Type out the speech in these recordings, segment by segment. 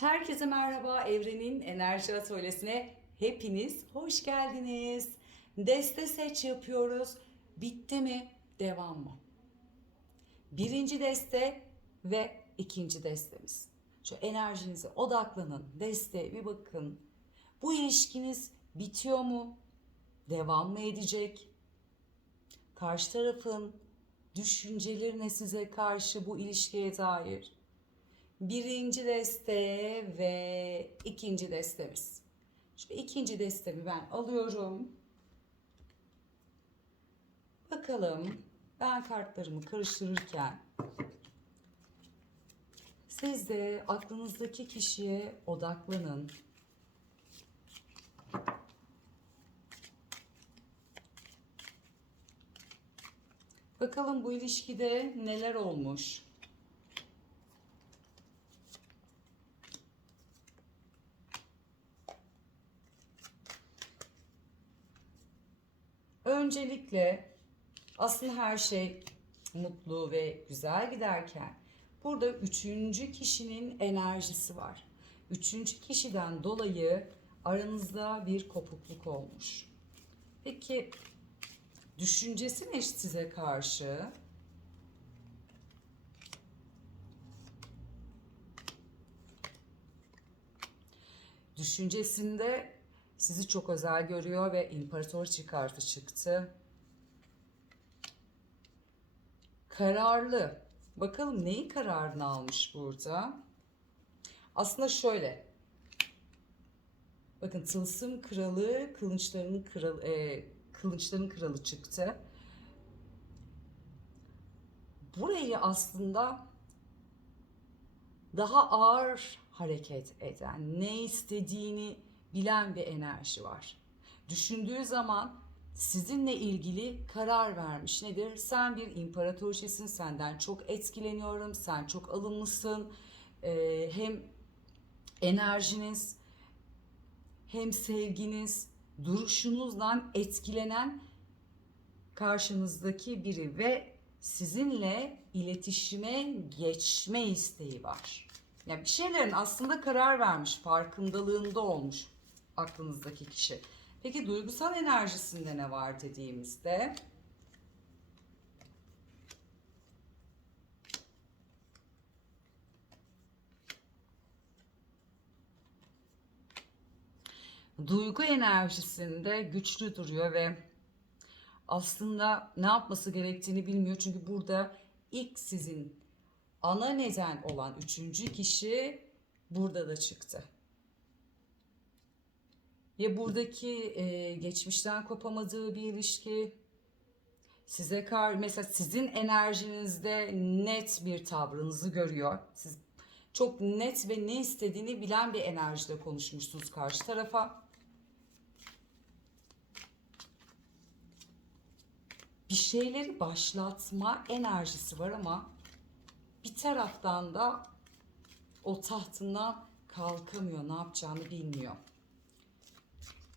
Herkese merhaba. Evrenin Enerji Atölyesi'ne hepiniz hoş geldiniz. Deste seç yapıyoruz. Bitti mi? Devam mı? Birinci deste ve ikinci destemiz. Şu enerjinize odaklanın. Deste bir bakın. Bu ilişkiniz bitiyor mu? Devam mı edecek? Karşı tarafın düşünceleri ne size karşı bu ilişkiye dair? Birinci deste ve ikinci destemiz. Şimdi ikinci destemi ben alıyorum. Bakalım ben kartlarımı karıştırırken siz de aklınızdaki kişiye odaklanın. Bakalım bu ilişkide neler olmuş? Öncelikle aslında her şey mutlu ve güzel giderken burada üçüncü kişinin enerjisi var. Üçüncü kişiden dolayı aranızda bir kopukluk olmuş. Peki düşüncesi ne size karşı? Düşüncesinde sizi çok özel görüyor ve imparator kartı çıktı. Kararlı. Bakalım neyin kararını almış burada? Aslında şöyle. Bakın tılsım kralı, kılıçların kralı, e, kılıçların kralı çıktı. Burayı aslında daha ağır hareket eden, ne istediğini bilen bir enerji var. Düşündüğü zaman sizinle ilgili karar vermiş. Nedir? Sen bir imparatoriçesin, senden çok etkileniyorum, sen çok alımlısın. Ee, hem enerjiniz hem sevginiz, duruşunuzdan etkilenen karşınızdaki biri ve sizinle iletişime geçme isteği var. Yani bir şeylerin aslında karar vermiş, farkındalığında olmuş aklınızdaki kişi. Peki duygusal enerjisinde ne var dediğimizde? Duygu enerjisinde güçlü duruyor ve aslında ne yapması gerektiğini bilmiyor. Çünkü burada ilk sizin ana neden olan üçüncü kişi burada da çıktı. Ya buradaki e, geçmişten kopamadığı bir ilişki, size kar mesela sizin enerjinizde net bir tavrınızı görüyor. Siz çok net ve ne istediğini bilen bir enerjide konuşmuşsunuz karşı tarafa. Bir şeyleri başlatma enerjisi var ama bir taraftan da o tahtından kalkamıyor, ne yapacağını bilmiyor.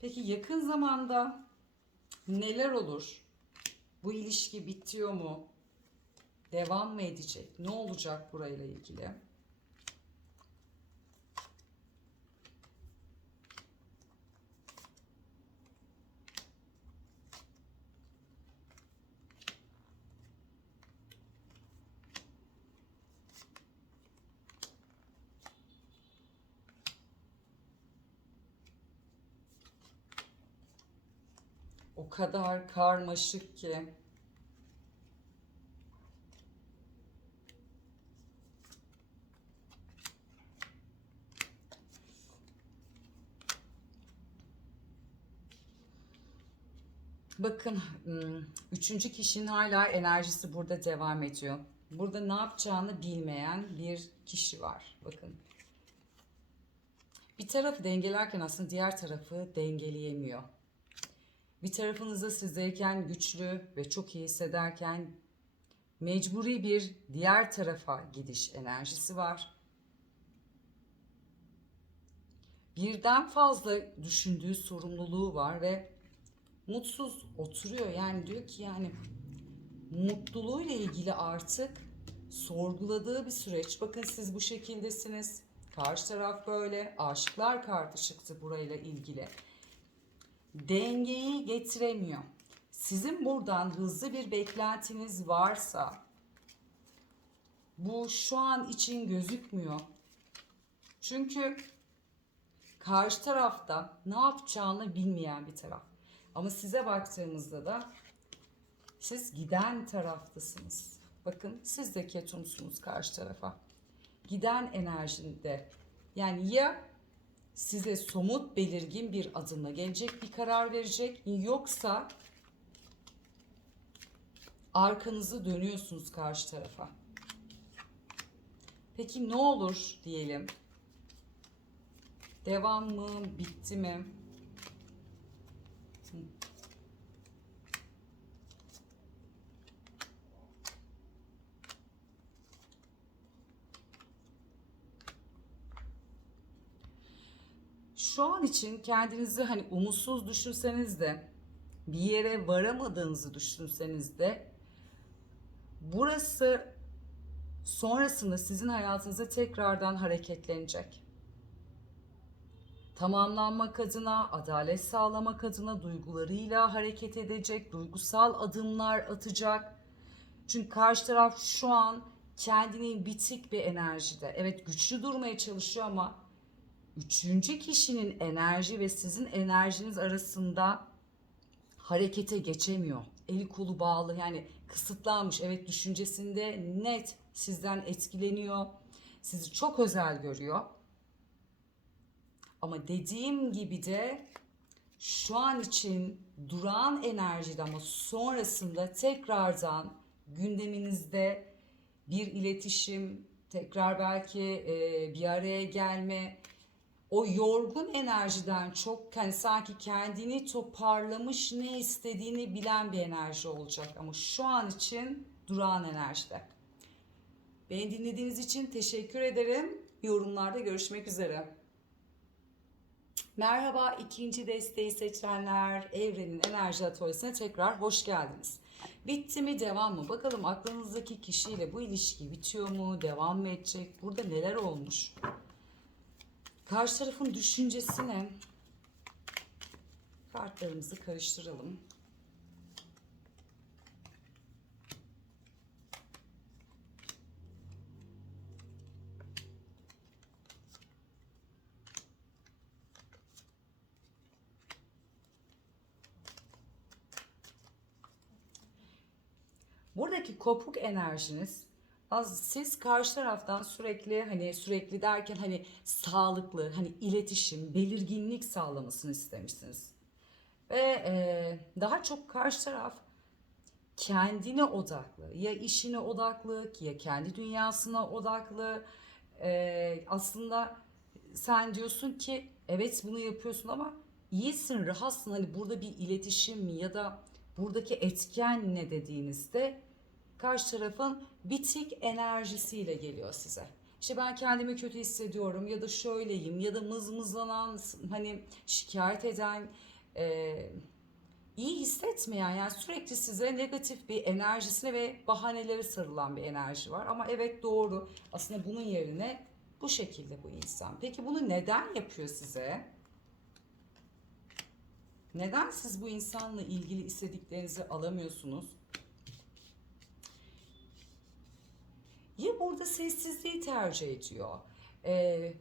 Peki yakın zamanda neler olur? Bu ilişki bitiyor mu? Devam mı edecek? Ne olacak burayla ilgili? O kadar karmaşık ki. Bakın hmm, üçüncü kişinin hala enerjisi burada devam ediyor. Burada ne yapacağını bilmeyen bir kişi var. Bakın. Bir tarafı dengelerken aslında diğer tarafı dengeleyemiyor. Bir tarafınızda sizdeyken güçlü ve çok iyi hissederken mecburi bir diğer tarafa gidiş enerjisi var. Birden fazla düşündüğü sorumluluğu var ve mutsuz oturuyor. Yani diyor ki yani mutluluğuyla ilgili artık sorguladığı bir süreç. Bakın siz bu şekildesiniz. Karşı taraf böyle. Aşıklar kartı çıktı burayla ilgili. Dengeyi getiremiyor. Sizin buradan hızlı bir beklentiniz varsa bu şu an için gözükmüyor. Çünkü karşı tarafta ne yapacağını bilmeyen bir taraf. Ama size baktığımızda da siz giden taraftasınız. Bakın siz de ketumsunuz karşı tarafa. Giden enerjinde. Yani ya size somut belirgin bir adımla gelecek bir karar verecek yoksa arkanızı dönüyorsunuz karşı tarafa. Peki ne olur diyelim? Devam mı? Bitti mi? Şu an için kendinizi hani umutsuz düşünseniz de bir yere varamadığınızı düşünseniz de burası sonrasında sizin hayatınıza tekrardan hareketlenecek. Tamamlanmak adına, adalet sağlamak adına duygularıyla hareket edecek, duygusal adımlar atacak. Çünkü karşı taraf şu an kendini bitik bir enerjide. Evet güçlü durmaya çalışıyor ama üçüncü kişinin enerji ve sizin enerjiniz arasında harekete geçemiyor. Eli kolu bağlı yani kısıtlanmış. Evet düşüncesinde net sizden etkileniyor. Sizi çok özel görüyor. Ama dediğim gibi de şu an için duran enerjide ama sonrasında tekrardan gündeminizde bir iletişim, tekrar belki bir araya gelme, o yorgun enerjiden çok hani sanki kendini toparlamış ne istediğini bilen bir enerji olacak ama şu an için durağan enerjide. Beni dinlediğiniz için teşekkür ederim. Yorumlarda görüşmek üzere. Merhaba ikinci desteği seçenler Evrenin Enerji Atölyesi'ne tekrar hoş geldiniz. Bitti mi devam mı? Bakalım aklınızdaki kişiyle bu ilişki bitiyor mu? Devam mı edecek? Burada neler olmuş? Karşı tarafın düşüncesi ne? Kartlarımızı karıştıralım. Buradaki kopuk enerjiniz siz karşı taraftan sürekli hani sürekli derken hani sağlıklı hani iletişim, belirginlik sağlamasını istemişsiniz. Ve e, daha çok karşı taraf kendine odaklı ya işine odaklı ya kendi dünyasına odaklı. E, aslında sen diyorsun ki evet bunu yapıyorsun ama iyisin, rahatsın. Hani burada bir iletişim ya da buradaki etken ne dediğinizde karşı tarafın bitik enerjisiyle geliyor size. İşte ben kendimi kötü hissediyorum ya da şöyleyim ya da mızmızlanan hani şikayet eden e, iyi hissetmeyen yani sürekli size negatif bir enerjisine ve bahaneleri sarılan bir enerji var. Ama evet doğru aslında bunun yerine bu şekilde bu insan. Peki bunu neden yapıyor size? Neden siz bu insanla ilgili istediklerinizi alamıyorsunuz? Ya burada sessizliği tercih ediyor. Ee,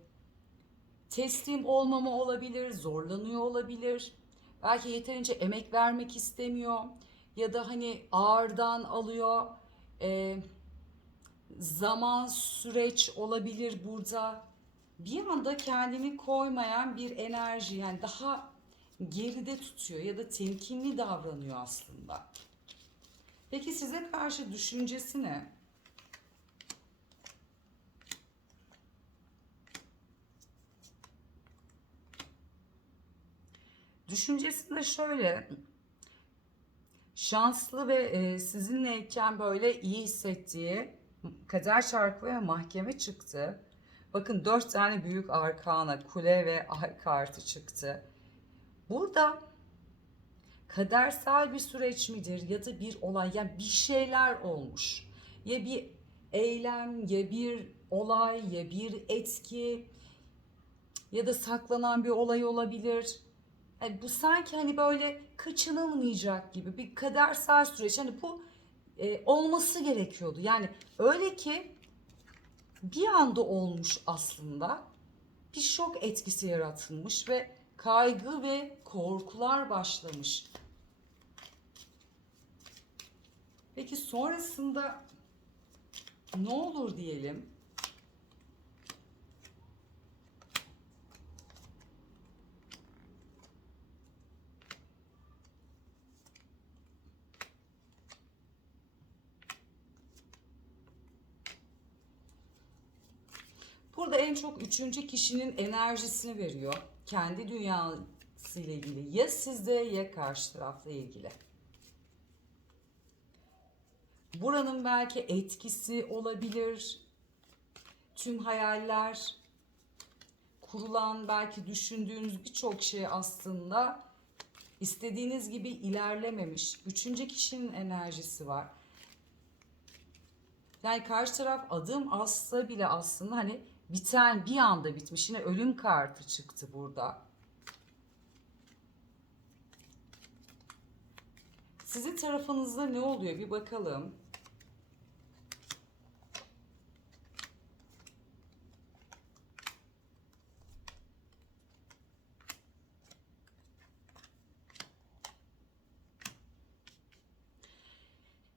teslim olmama olabilir, zorlanıyor olabilir. Belki yeterince emek vermek istemiyor. Ya da hani ağırdan alıyor. Ee, zaman süreç olabilir burada. Bir anda kendini koymayan bir enerji yani daha geride tutuyor ya da temkinli davranıyor aslında. Peki size karşı düşüncesi ne? Düşüncesi de şöyle. Şanslı ve e, sizinleyken böyle iyi hissettiği kader çarkı mahkeme çıktı. Bakın dört tane büyük arkana, kule ve ay kartı çıktı. Burada kadersel bir süreç midir ya da bir olay yani bir şeyler olmuş. Ya bir eylem ya bir olay ya bir etki ya da saklanan bir olay olabilir. Yani bu sanki hani böyle kaçınılmayacak gibi bir kadersel süreç. Hani bu e, olması gerekiyordu. Yani öyle ki bir anda olmuş aslında. Bir şok etkisi yaratılmış ve kaygı ve korkular başlamış. Peki sonrasında ne olur diyelim? Burada en çok üçüncü kişinin enerjisini veriyor. Kendi dünyasıyla ilgili. Ya sizde ya karşı tarafla ilgili. Buranın belki etkisi olabilir. Tüm hayaller, kurulan belki düşündüğünüz birçok şey aslında istediğiniz gibi ilerlememiş. Üçüncü kişinin enerjisi var. Yani karşı taraf adım atsa bile aslında hani biten bir anda bitmiş. Yine ölüm kartı çıktı burada. Sizin tarafınızda ne oluyor bir bakalım.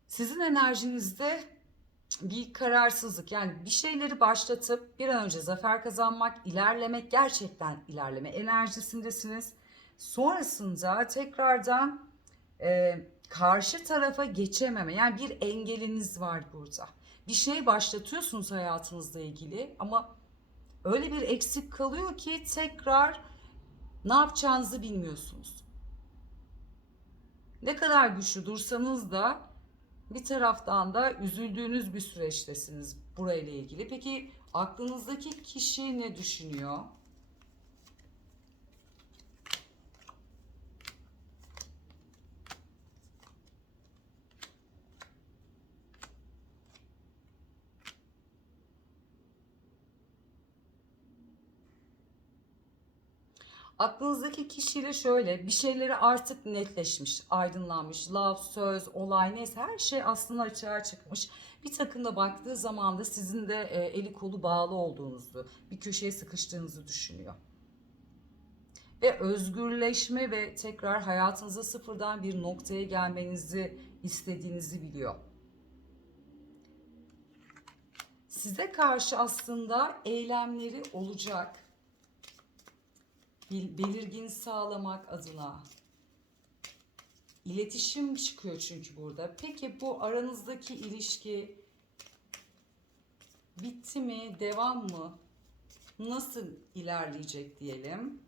Sizin enerjinizde bir kararsızlık yani bir şeyleri başlatıp bir an önce zafer kazanmak, ilerlemek gerçekten ilerleme enerjisindesiniz. Sonrasında tekrardan e, karşı tarafa geçememe yani bir engeliniz var burada. Bir şey başlatıyorsunuz hayatınızla ilgili ama öyle bir eksik kalıyor ki tekrar ne yapacağınızı bilmiyorsunuz. Ne kadar güçlü dursanız da bir taraftan da üzüldüğünüz bir süreçtesiniz burayla ilgili. Peki aklınızdaki kişi ne düşünüyor? Aklınızdaki kişiyle şöyle bir şeyleri artık netleşmiş, aydınlanmış, laf, söz, olay neyse her şey aslında açığa çıkmış. Bir takım da baktığı zaman da sizin de e, eli kolu bağlı olduğunuzu, bir köşeye sıkıştığınızı düşünüyor. Ve özgürleşme ve tekrar hayatınıza sıfırdan bir noktaya gelmenizi istediğinizi biliyor. Size karşı aslında eylemleri olacak belirgin sağlamak adına iletişim çıkıyor çünkü burada. Peki bu aranızdaki ilişki bitti mi, devam mı? Nasıl ilerleyecek diyelim?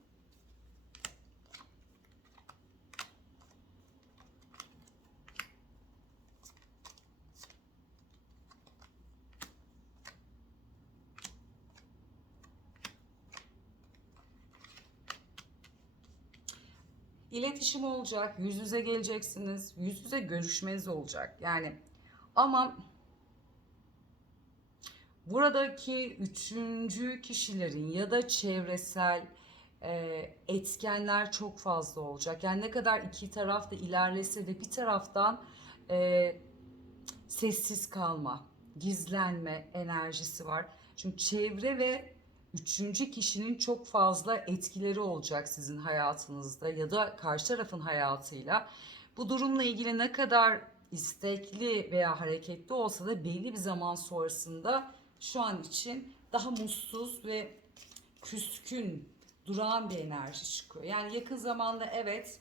İletişim olacak, yüz yüze geleceksiniz, yüz yüze görüşmeniz olacak. Yani ama buradaki üçüncü kişilerin ya da çevresel e, etkenler çok fazla olacak. Yani ne kadar iki taraf da ilerlese de bir taraftan e, sessiz kalma, gizlenme enerjisi var. Çünkü çevre ve üçüncü kişinin çok fazla etkileri olacak sizin hayatınızda ya da karşı tarafın hayatıyla. Bu durumla ilgili ne kadar istekli veya hareketli olsa da belli bir zaman sonrasında şu an için daha mutsuz ve küskün duran bir enerji çıkıyor. Yani yakın zamanda evet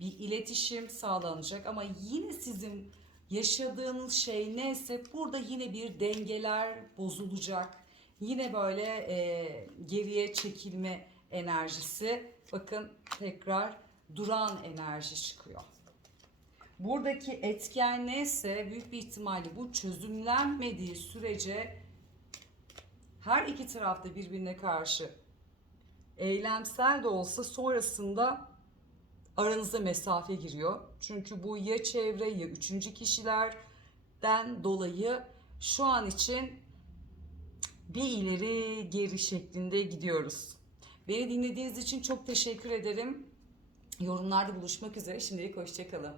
bir iletişim sağlanacak ama yine sizin yaşadığınız şey neyse burada yine bir dengeler bozulacak. Yine böyle e, geriye çekilme enerjisi. Bakın tekrar duran enerji çıkıyor. Buradaki etken neyse büyük bir ihtimalle bu çözümlenmediği sürece her iki tarafta birbirine karşı eylemsel de olsa sonrasında aranızda mesafe giriyor. Çünkü bu ya çevre ya üçüncü kişilerden dolayı şu an için bir ileri geri şeklinde gidiyoruz. Beni dinlediğiniz için çok teşekkür ederim. Yorumlarda buluşmak üzere. Şimdilik hoşçakalın.